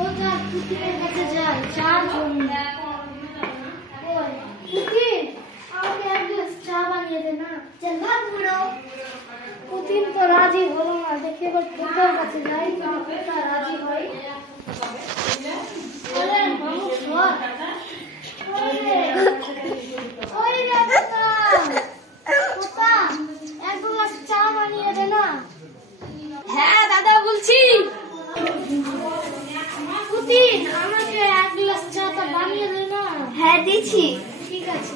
ও তার পুতিনের কাছে যায় চার জন্য। পুতিন আমাকে এক গ্লাস চা বানিয়ে দে না। চল ভাগ বুড়ো। পুতিন তো রাজি হলো না, দেখে এবার পোতার কাছে যাই, পোতা রাজি হয়। আরে মানুষ ধর। ওই রে পোতা, পোতা এক গ্লাস চা বানিয়ে দে না। হ্যাঁ দাদা বলছি। পুতিন আমাকে এক গ্লাস চা তা বানিয়ে দে না। হ্যাঁ দিচ্ছি। ঠিক আছে।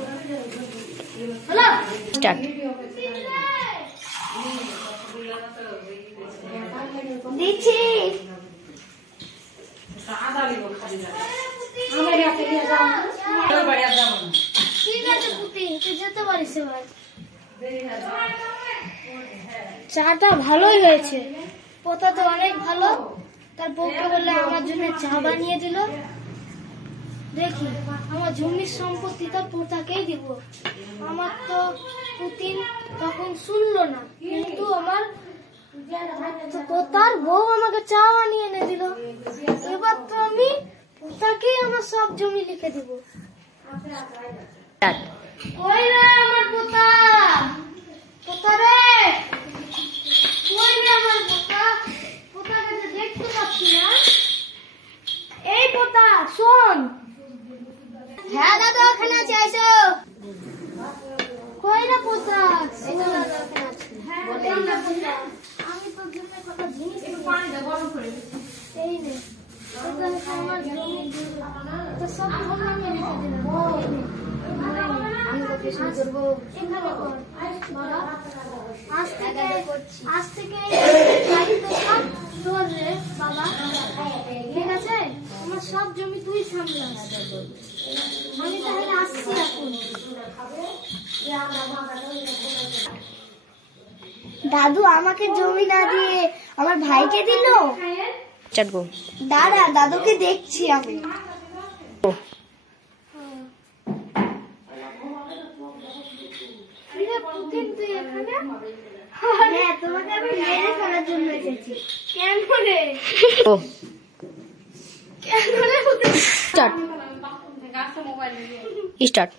Hello start. দিচ্ছি। ঠিক আছে পুতিন, তুই যেতে পারিস এবার। চাটা ভালোই হয়েছে, পোতা তো অনেক ভালো, তার বউকে বললে আমার জন্য চা বানিয়ে দিল। দেখি আমার জমির সম্পত্তি তো পোতাকেই দিব। আমার তো পুতিন তখন শুনলো না, কিন্তু আমার পোতার বউ আমাকে চা বানিয়ে এনে দিল। এবার তো আমি পোতাকেই আমার সব জমি লিখে দিব। ওই রে আমার পোতা, পোতা রে, ওই রে আমার পোতা, পোতাকে তো দেখতে পাচ্ছি না। এই পোতা শোন। হ্যাঁ দাদা ওখানে আছে, আইসো। কই রে পোতা? হ্যাঁ বললাম পোতা, আমি তোর জন্য কত জিনিস এই নে, পোতা আমার জমি তো সব বললাম আমি লিখে দিলাম। আমি কত শুরু করবো। এখানে কর। আজ থেকে দায়িত্ব সব তোর রে বাবা, ঠিক আছে? আমার সব জমি তুই সামলাস। আমি তাহলে আসছি এখন। দাদু আমাকে জমি না দিয়ে আমার ভাইকে দিল। দাদা দাদুকে দেখছি আমি। পুতিন তুই এখানে? হ্যাঁ তোমাকে আমি মেরে ফেলার জন্য এসেছি। কেন রে? কেন রে পুতিন? স্টার্ট।